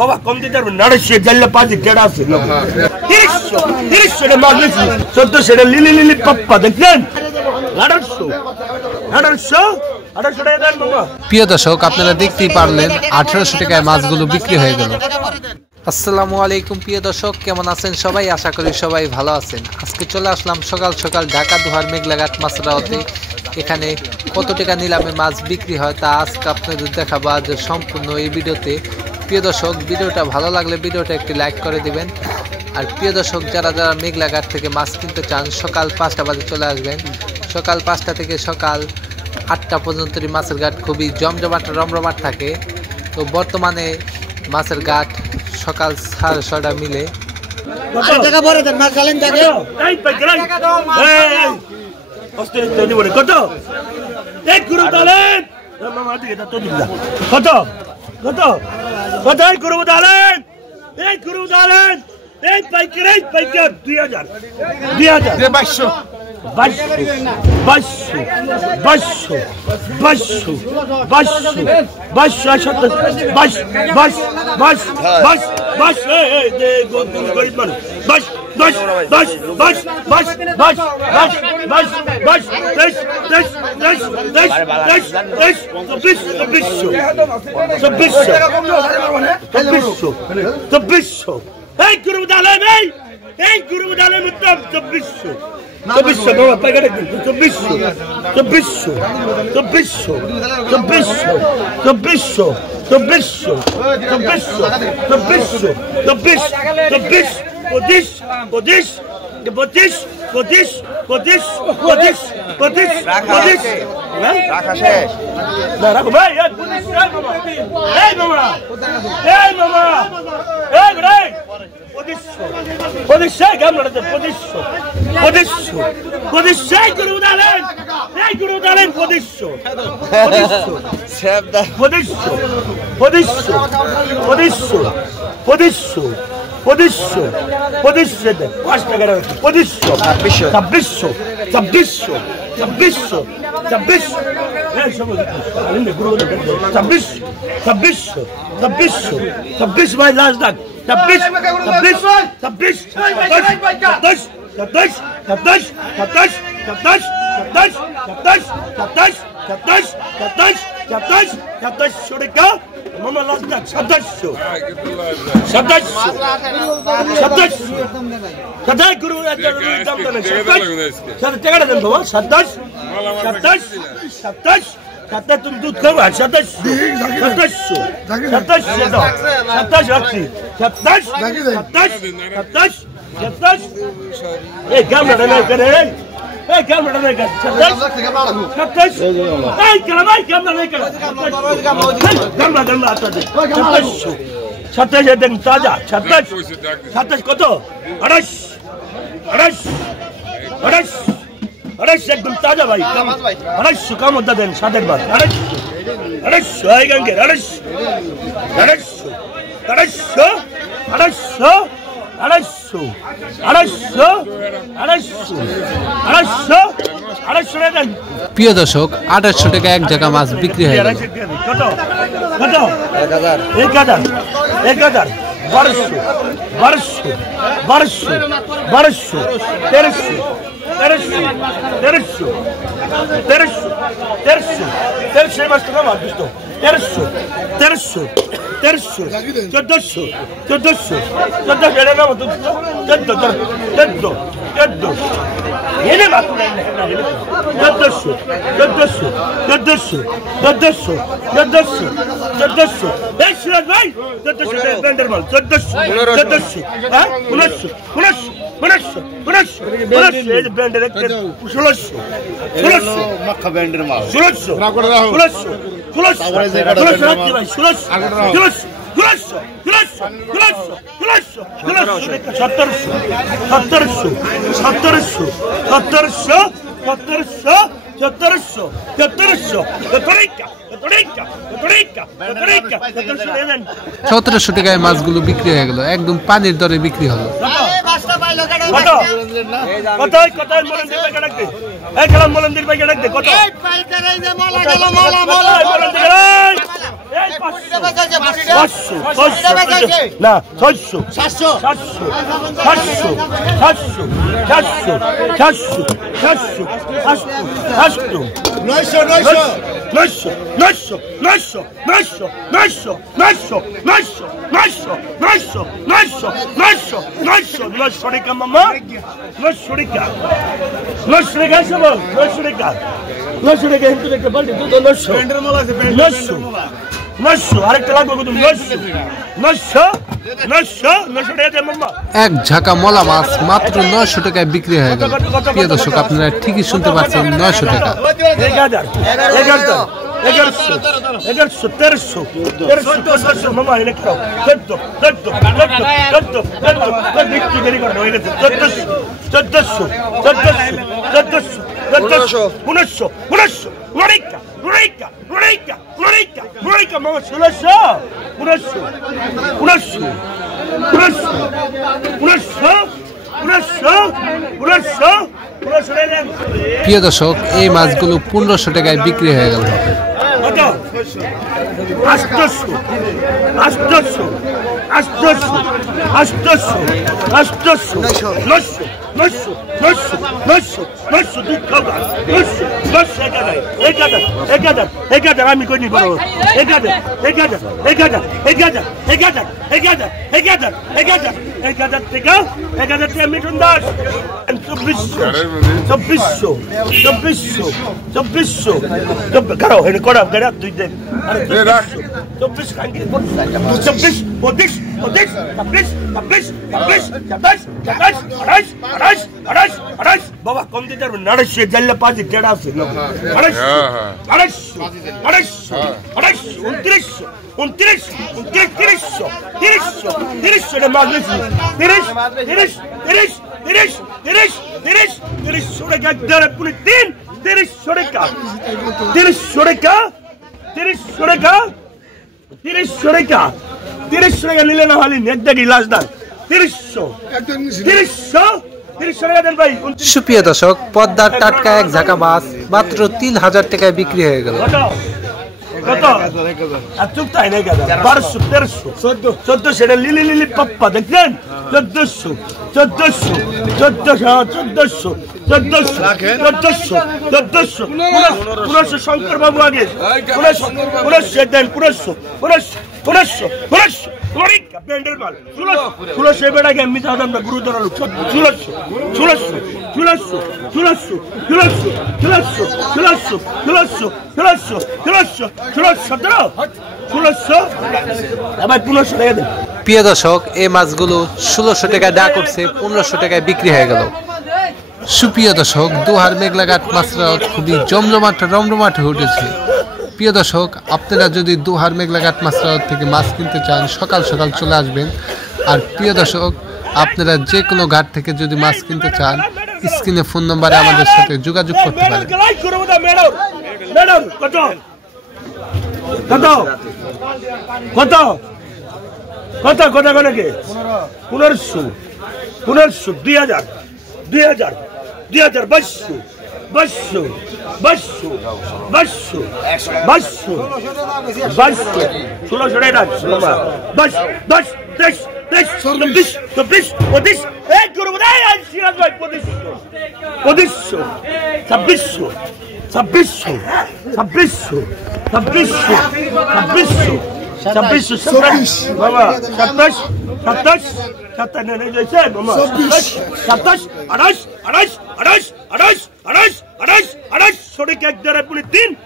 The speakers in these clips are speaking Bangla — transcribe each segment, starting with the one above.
বাবা কম দিতে পারবেন না সে জানলে পাঁচ টেড়া আছে 300 মাছ বেশি 1400 লিলি লিলি পাপ্পা দেখলেন 1800 টাকা দেন বাবা। প্রিয় দর্শক আপনারা দেখতেই পারলেন 1800 টাকায় মাছগুলো বিক্রি হয়ে গেল। আসসালামু আলাইকুম প্রিয় দর্শক, কেমন আছেন সবাই? আশা করি সবাই ভালো আছেন। আজকে চলে আসলাম সকাল সকাল ঢাকা দোহার মেঘলাঘাট মাছরাওতে। এখানে কত টাকা নিলামে মাছ বিক্রি হয় তা আজকে আপনাদের দেখাবো আজ সম্পূর্ণ এই ভিডিওতে। প্রিয় দর্শক, ভিডিওটা ভালো লাগলে ভিডিওটা একটি লাইক করে দিবেন। আর প্রিয় দর্শক, যারা যারা মেঘলাঘাট থেকে মাছ কিনতে চান সকাল 5টা বাজে চলে আসবেন। সকাল 5টা থেকে সকাল 8টা পর্যন্ত মাছের ঘাট খুবই জমজমাট রমরমাট থাকে। তো বর্তমানে মাছের ঘাট সকাল 6:30 মিলে ভাই লাস্ট ডাক 26 মামা লাস্ট ডাক 27 গুরু দাম টাকাটা দেন বাবা 27 তুমি দুধ খাবা 27 রাখছি 27 এই ক্যামেরাটা নাই করে এই ক্যামেরাটা নাই করে 27 এই ক্যামেরা নাই করে ক্যামেরা আচ্ছা 27 দেন তাজা 27 কত 28 একদম তাজা ভাই 28 কাম মধ্যে দেন 7 বার 28 এই গঙ্গে 28 প্রিয় দর্শক 2800 টাকা এক জায়গা মাছ বিক্রি হয়ে গেল। কত 1000 1700 টাকায় মাছগুলো বিক্রি হয়ে গেল, একদম পানির দরে বিক্রি হলো। মলন্দির ভাই না 600 700 700 700 700 700 700 700 700 900 900 900 900 900 900 900 900 900 900 900 900 900 900 টাকা মামা 900 টাকা 900 টাকা সবল 900 টাকা 900 টাকা হিন্দু একটা বালতি দুধ 900 ব্র্যান্ডের মাল আছে 900 900 আরেকটা লাগবে কত 900 900 900 900 টাকা দে মামা এক ঝাঁকা মলা মাছ মাত্র 900 টাকায় বিক্রি হয়ে গেল। প্রিয় দর্শক আপনারা ঠিকই শুনতে পাচ্ছেন 900 টাকা। 1000 1100 1100 1100 1300 1300 মামা এটা খাও 1400 বিক্রি দেরি করে হয়ে গেছে 1400 Lorica, mamá, প্রিয় দর্শক এই মাছগুলো 1500 টাকায় বিক্রি হয়ে গেল। 1000 আমি কই নিব 1000 টাকা মিঠুন দাস 2400 কারো এটা করা গড়া তুই দে 24 কাঙ্গে 24 বাবা কম দিতে পারবেন 900 জানলে 5 টাকা আছে 2900 এটা মাগলিস 30 টাকা একদরে পুরো 300 টাকা 300 টাকা নিলে না হলি একটা গিলাস দান 300 টাকা দেন ভাই। সুপ্রিয় দর্শক পদ্মার টাটকা এক ঝাঁকা মাছ মাত্র 3000 টাকায় বিক্রি হয়ে গেল। কত আর চুপ তাই নাই গাদা 1200 1300 1400 সেটা লিলি পাপ্পা দেখলেন 1400 শঙ্কর বাবু আগে 1500 দেন 1500 ব্যান্ডের মাল 1600 বেড়া গে মিছা দাম না গুরুদর 1600 প্রিয় দর্শক এই মাছগুলো 1600 টাকায় ডাক উঠছে 1500 টাকায় বিক্রি হয়ে গেল। সুপ্রিয় দর্শক দুহার মেঘলাঘাট মাছরা খুবই জমজমাট রমরমাট হয়ে উঠেছে। প্রিয় দর্শক আপনারা যদি দুহার মেঘলাঘাট মাছরা থেকে মাছ কিনতে চান সকাল সকাল চলে আসবেন। আর প্রিয় দর্শক আপনারা যে কোনো ঘাট থেকে যদি মাছ কিনতে চান স্ক্রিনে ফোন নম্বরে আমাদের সাথে যোগাযোগ করতে পারেন। কত কত নাকি 1500 2000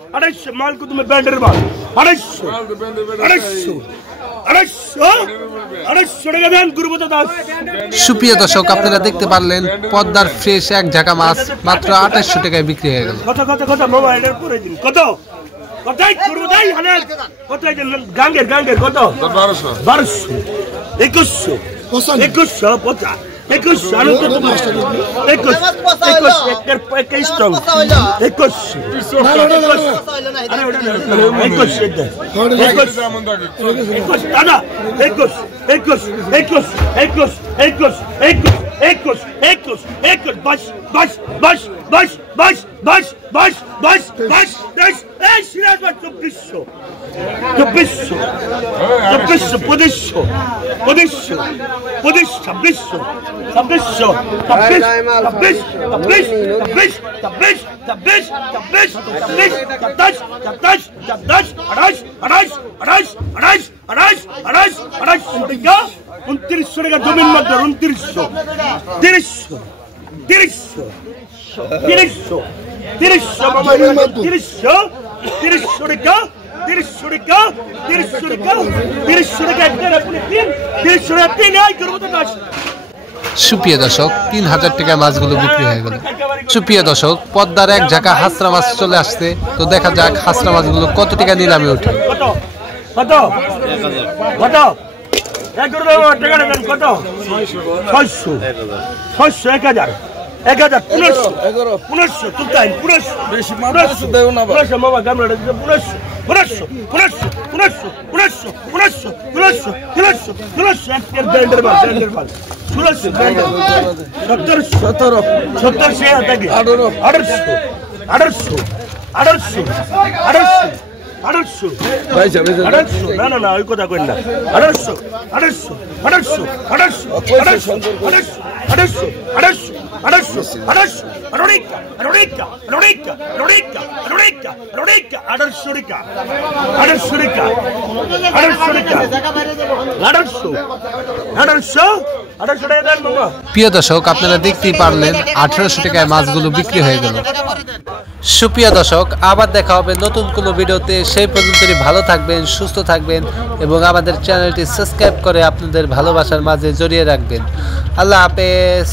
2200 মাল কো তুমি ব্যান্ডের মাল 250 টাকা দেন গুরুপদ দাস। সুপ্রিয় দর্শক আপনারা দেখতে পারলেন পদ্মার ফ্রেশ এক ঝাঁকা মাছ মাত্র 2800 টাকায় বিক্রি হয়ে গেল। কত মামা এটার পরে দিন কত কতাই গুরুদাই হালে কতাই গাঙ্গের কত 1200 2100 50 21 আরো তো 21 21 21 22 22 22 22 22 22 22 22 এই সিরাজ ভাই 2400 2400 2400 2500 2500 2500 2600 2900 টাকা জমির মধ্যে 2900 300 300 300 300 মামা 300 300 টাকা 300 টাকা 300 টাকা 300 টাকা একটা আপনি 300 টাকা 3 আই করব তো 10 সুপ্রিয় দর্শক 3000 টাকায় মাছগুলো বিক্রি হয়ে গেল। সুপ্রিয় দর্শক পদ্মার এক ঝাঁকা হাসরা মাছ চলে আসছে, তো দেখা যাক হাসরা মাছগুলো কত টাকা নিলামে ওঠে। কত কত কত এক করে টাকা নেবেন কত 600 600 1000 1000 1500 তুলতাই 1500 বেশি মাছ দেও না বাবা 1500 মামা গামলাটা 1500 1500 1500 1500 1500 1500 1500 1500 এক ব্র্যান্ডের মাল 1600 ব্র্যান্ডের 17 17 সে আটাকে 1800 ভাই যাবে না না না ওই কথা কই না 1800 প্রিয় দর্শক আপনারা দেখতেই পারলেন 1800 টাকায় মাছগুলো বিক্রি হয়ে গেল। সুপ্রিয় দর্শক আবার দেখা হবে নতুন কোনো ভিডিওতে, সেই পর্যন্ত ভালো থাকবেন, সুস্থ থাকবেন এবং আমাদের চ্যানেলটি সাবস্ক্রাইব করে আপনাদের ভালোবাসার মাঝে জড়িয়ে রাখবেন। আল্লাহ হাফেজ।